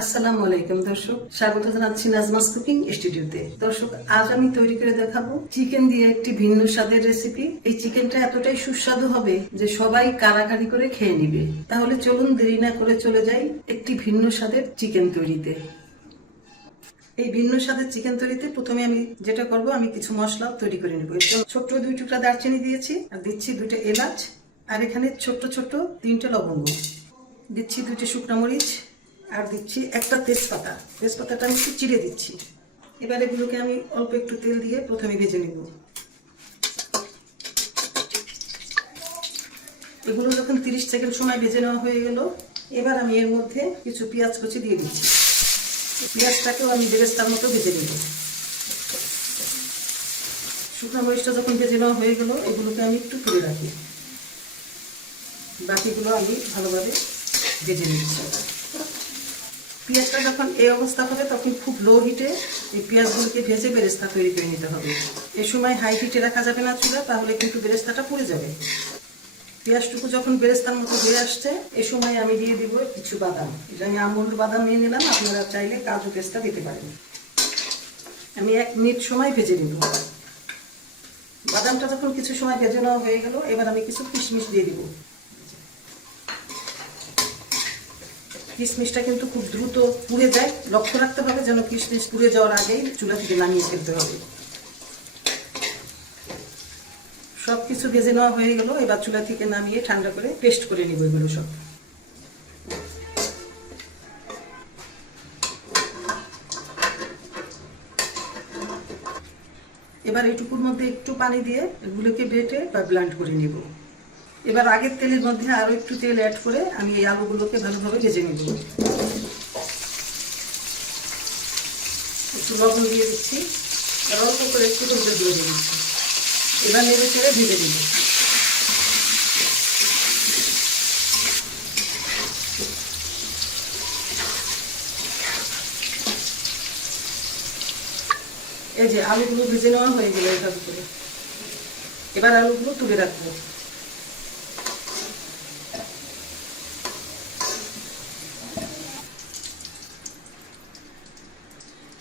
আসসালামু আলাইকুম দর্শক, স্বাগত জানাচ্ছি নাজমাস কুকিং স্টুডিওতে। দর্শক, আজ আমি তৈরি করে দেখাবো চিকেন দিয়ে একটি ভিন্ন স্বাদের রেসিপি। এই চিকেনটা এতটাই সুস্বাদু হবে যে সবাই কারাকারি করে খেয়ে নিবে। তাহলে চলুন দেরি না করে চলে যাই একটি ভিন্ন স্বাদের চিকেন তৈরিতে। এই ভিন্ন স্বাদের চিকেন তৈরিতে প্রথমে আমি যেটা করব, আমি কিছু মশলা তৈরি করে নেব। ছোট্ট 2 টুকরা দারচিনি দিয়েছি, আর দিচ্ছি 2টা এলাচ, আর এখানে ছোট্ট ছোট্ট 3টে লবঙ্গ দিচ্ছি, 2টে শুকনো মরিচ, আর দিচ্ছি একটা তেজপাতা। তেজপাতাটা আমি একটু চিড়ে দিচ্ছি। এবার এগুলোকে আমি অল্প একটু তেল দিয়ে প্রথমে ভেজে নেব। এগুলো যখন 30 সেকেন্ড সময় ভেজে নেওয়া হয়ে গেল, এবার আমি এর মধ্যে কিছু পেঁয়াজ কুচি দিয়ে দিচ্ছি। পেঁয়াজটাকেও আমি বেরেস্তার মতো ভেজে নেব। শুকনো মরিচটা যখন ভেজে নেওয়া হয়ে গেল, এগুলোকে আমি একটু তুলে রাখি। বাকিগুলো আমি ভালোভাবে ভেজে নিচ্ছি। পেঁয়াজটা যখন এই অবস্থা হবে, তখন খুব লো হিটে এই পেঁয়াজগুলোকে ভেজে বেরেস্তা তৈরি করে নিতে হবে। এই সময় হাই হিটে রাখা যাবে না চুলা, তাহলে কিন্তু বেরেস্তাটা পুড়ে যাবে। পেঁয়াজটুকু যখন বেরেস্তার মতো হয়ে আসছে, এই সময় আমি দিয়ে দিব কিছু বাদাম। এটা আমি আমন্ড বাদাম নিয়ে নিলাম, আপনারা চাইলে কাজু পেস্তা দিতে পারেন। আমি 1 মিনিট সময় ভেজে নিব। বাদামটা যখন কিছু সময় ভেজে নেওয়া হয়ে গেল, এবার আমি কিছু কিশমিশ দিয়ে দিব। কিশমিশটা কিন্তু খুব দ্রুত পুড়ে যায়, লক্ষ্য রাখতে হবে যেন কিশমিশ পুড়ে যাওয়ার আগেই চুলা থেকে নামিয়ে ফেলতে হবে। সব কিছু ভেজে নেওয়া হয়ে গেল, এবার চুলা থেকে নামিয়ে ঠান্ডা করে পেস্ট করে নিব এগুলো সব। এবার এইটুকুর মধ্যে একটু পানি দিয়ে এগুলোকে বেটে বা ব্লেন্ড করে নিব। এবার আগের তেলের মধ্যে আরো একটু তেল অ্যাড করে আমি এই আলুগুলোকে ভালোভাবে ভেজে নিব। একটু লবণ দিয়ে দিচ্ছি, আর অল্প করে একটু হলুদ দিয়ে দিচ্ছি। এবার নেড়ে চেড়ে ভেজে দিব। এই যে আলুগুলো ভেজে নেওয়া হয়ে গেল এইভাবে করে। এবার আলুগুলো তুলে রাখবো।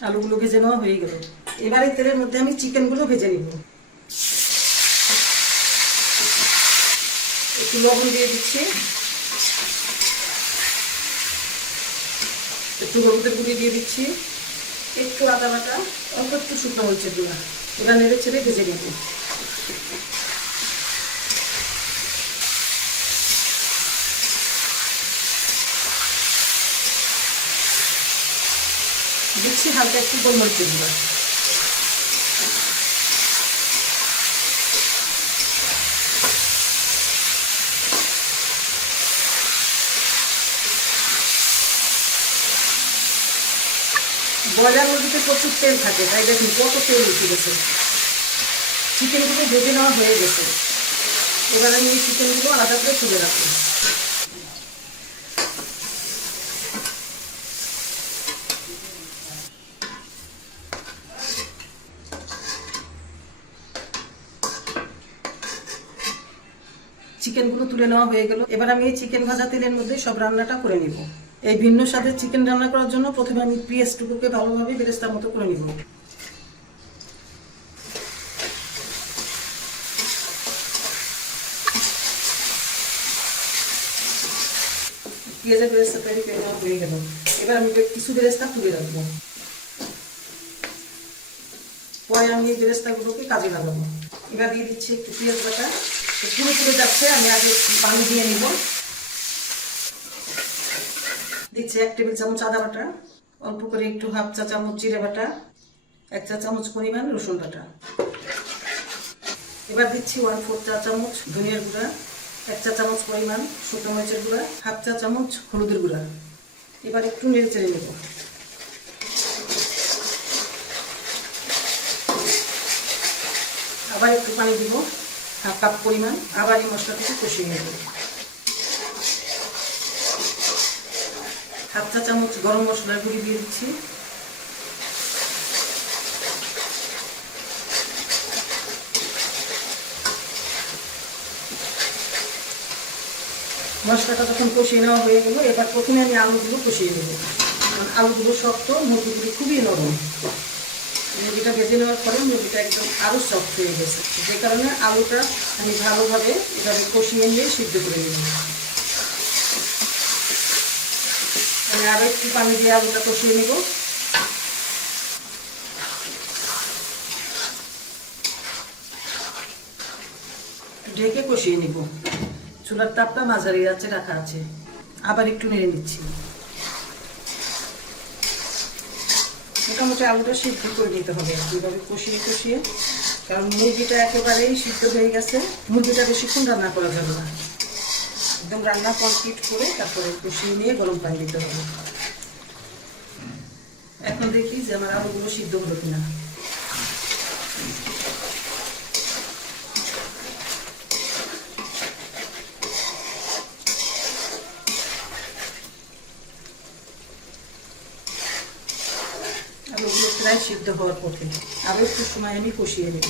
আলুগুলো ভেজে নেওয়া হয়ে গেল, এবার এই তেলের মধ্যে আমি চিকেনগুলো ভেজে নিব। একটু লবণ দিয়ে দিচ্ছি, একটু হলুদের গুঁড়ি দিয়ে দিচ্ছি, একটু আদা বাটা, অল্প একটু শুকনো মরিচের গুঁড়া। এবার নেড়ে ছেড়ে ভেজে নেব। দিচ্ছি হালকা একটু গোলমরিচের গুঁড়া। ব্রয়লার মুরগিতে প্রচুর তেল থাকে, তাই দেখুন কত তেল উঠে গেছে। চিকেনগুলো ভেজে নেওয়া হয়ে গেছে, এবার আমি এই চিকেনগুলো আলাদা করে তুলে রাখবো। চিকেনগুলো তুলে নেওয়া হয়ে গেল, এবার আমি এই চিকেন ভাজা তেলের মধ্যে সব রান্নাটা করে নিব। এই ভিন্ন স্বাদের চিকেন রান্না করার জন্য প্রথমে আমি পেঁয়াজটুকুকে ভালোভাবে বেরেস্তার মতো করে নিব। পেঁয়াজের বেরেস্তা তৈরি করে নেওয়া হয়ে গেল, এবার আমি কিছু বেরেস্তা তুলে রাখবো। পরে আমি এই বেরেস্তাগুলোকে কাজে লাগাবো। এবার দিয়ে দিচ্ছি একটু পেঁয়াজ বাটা। পুরো পুরো যাচ্ছে, আমি আগে পানি দিয়ে নিব। দিচ্ছি 1 টেবিল চামচ আদা বাটা, অল্প করে একটু 1/2 চা চামচ জিরে বাটা, 1 চা চামচ পরিমাণ রসুন বাটা। এবার দিচ্ছি 1/4 চা চামচ ধনিয়ার গুঁড়া, 1 চা চামচ পরিমাণ শুকনো মরিচের গুঁড়া, 1/2 চা চামচ হলুদের গুঁড়া। এবার একটু নেড়ে চেড়ে নেব। আবার একটু পানি দিব, 1/2 কাপ পরিমাণ। আবার এই মশলাটাকে কষিয়ে নেব। 1/2 চা চামচ গরম মশলার গুঁড়ি দিয়ে দিচ্ছি। মশলাটা যখন কষিয়ে নেওয়া হয়ে গেল, এবার প্রথমে আমি আলুগুলো কষিয়ে নেব। আলুগুলো শক্ত, মুরগিগুলো খুবই নরম। মুরগিটা ভেজে নেওয়ার পরে মুরগিটা একদম আরও সফট হয়ে গেছে, যে কারণে আলুটা আমি ভালোভাবে এভাবে কষিয়ে নিয়ে সিদ্ধ করে নেব। আমি আরও একটু পানি দিয়ে আলুটা কষিয়ে নেব। ঢেকে কষিয়ে নিব। চুলার তাপটা মাঝারি আঁচে রাখা আছে। আবার একটু নেড়ে নিচ্ছি। মোটামুটি আলুটা সিদ্ধ করে নিতে হবে এইভাবে কষিয়ে কষিয়ে, কারণ মুরগিটা একেবারেই সিদ্ধ হয়ে গেছে। মুরগিটা বেশিক্ষণ রান্না করা যাবে না, একদম রান্না কমপ্লিট করে তারপরে কষিয়ে নিয়ে গরম পানি দিতে হবে। এখন দেখি যে আমার আলুগুলো সিদ্ধ হলো কিনা। আলুগুলো প্রায় সিদ্ধ হওয়ার পথে, আরও একটু সময় আমি কষিয়ে নেব।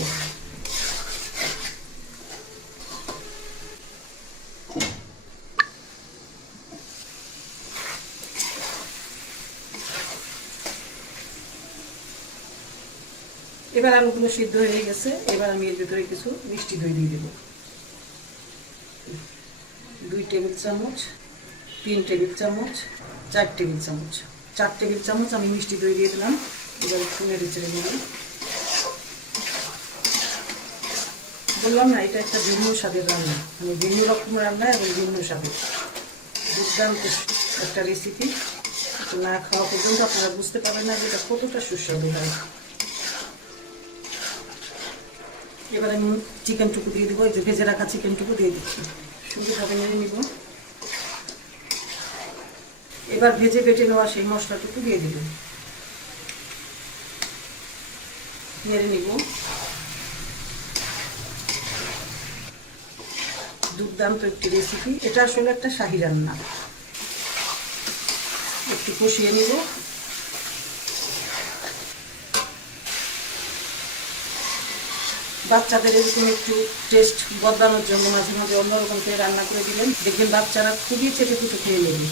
এবার আলুগুলো সিদ্ধ হয়ে গেছে। এবার আমি এর ভিতরে কিছু মিষ্টি দই দিয়ে দেব। 2 টেবিল চামচ, 3 টেবিল চামচ, 4 টেবিল চামচ। 4 টেবিল চামচ আমি মিষ্টি দই দিয়ে দিলাম। এবার একটু নেড়ে চেড়ে দিলাম। বললাম না, এটা একটা ভিন্ন স্বাদের রান্না, মানে ভিন্ন রকম রান্না এবং ভিন্ন স্বাদের দুর্দান্ত একটা রেসিপি। না খাওয়া পর্যন্ত আপনারা বুঝতে পারবেন না যে এটা কতটা সুস্বাদু হয়। এবার আমি চিকেনটুকু দিয়ে দেবো। এই যে ভেজে রাখা চিকেনটুকু দিয়ে দিচ্ছি। সুন্দরভাবে নেড়ে নিব। এবার ভেজে বেটে নেওয়া সেই মশলাটুকু দিয়ে দেব। নেড়ে নিব। দুর্দান্ত একটি রেসিপি। এটা আসলে একটা শাহী রান্না। একটু কষিয়ে নিব। বাচ্চাদের এরকম একটু টেস্ট বদলানোর জন্য মাঝে মাঝে অন্যরকম করে রান্না করে দিলেন, দেখবেন বাচ্চারা খুবই চেটে পুটে খেয়ে নেবে।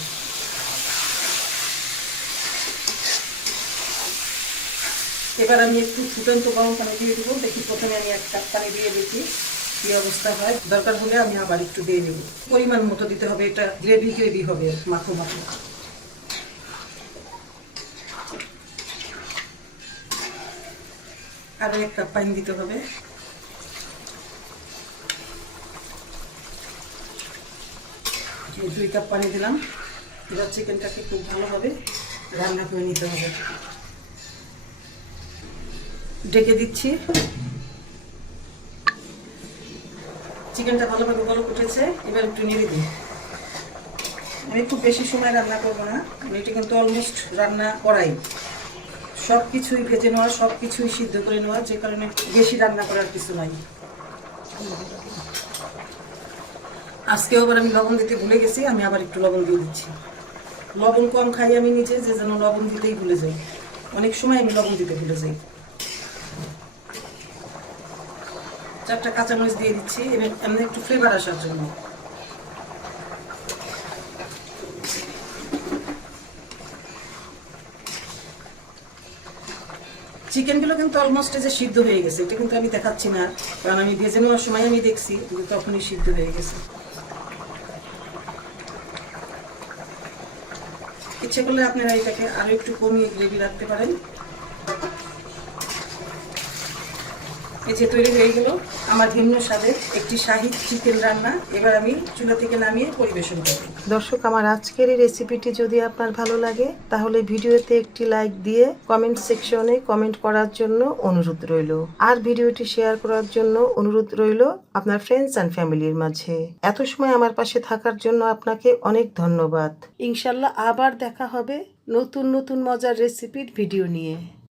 এবার আমি একটু ফুটন্ত গরম পানি দিয়ে দেবো। দেখি প্রথমে আমি 1 কাপ পানি দিয়ে দেখি কি অবস্থা হয়। দরকার হলে আমি আবার একটু দিয়ে নেব। পরিমাণ মতো দিতে হবে, এটা গ্রেভি গ্রেভি হবে, মাখো মাখো। আরও 1 কাপ পানি দিতে হবে। 2 কাপ পানি দিলাম। এবার চিকেনটাকে খুব ভালোভাবে রান্না করে নিতে হবে। ঢেকে দিচ্ছি। চিকেনটা ভালোভাবে বলক উঠেছে। এবার একটু নেড়ে দিই। আমি খুব বেশি সময় রান্না করবো না, এটা কিন্তু অলমোস্ট রান্না করাই। সব কিছুই ভেজে নেওয়া, সব কিছুই সিদ্ধ করে নেওয়া, যে কারণে বেশি রান্না করার কিছু নাই। আজকেও আবার আমি লবণ দিতে ভুলে গেছি। আমি আবার একটু লবণ দিয়ে দিচ্ছি। লবণ কম খাই আমি নিজে, যে যেন লবণ দিতেই ভুলে যাই। অনেক সময় আমি লবণ দিতে ভুলে যাই। 4টা কাঁচামরিচ দিয়ে দিচ্ছি এমনি একটু ফ্লেভার আসার জন্য। চিকেনগুলো কিন্তু অলমোস্ট যে সিদ্ধ হয়ে গেছে, এটা কিন্তু আমি দেখাচ্ছি না, কারণ আমি ভেজে নেওয়ার সময় আমি দেখছি তখনই সিদ্ধ হয়ে গেছে। ইচ্ছে করলে আপনারা এটাকে আরো একটু কমিয়ে গ্রেভি রাখতে পারেন। এই যে তৈরি হয়ে গেল আমার ভিন্ন স্বাদের একটি শাহী চিকেন রান্না। এবার আমি চুলা থেকে নামিয়ে পরিবেশন করব। দর্শক, আমার আজকের এই রেসিপিটি যদি আপনার ভালো লাগে তাহলে ভিডিওতে একটি লাইক দিয়ে কমেন্ট সেকশনে কমেন্ট করার জন্য অনুরোধ রইল। আর ভিডিওটি শেয়ার করার জন্য অনুরোধ রইল আপনার ফ্রেন্ডস অ্যান্ড ফ্যামিলির মাঝে। এত সময় আমার পাশে থাকার জন্য আপনাকে অনেক ধন্যবাদ। ইনশাল্লাহ আবার দেখা হবে নতুন নতুন মজার রেসিপির ভিডিও নিয়ে।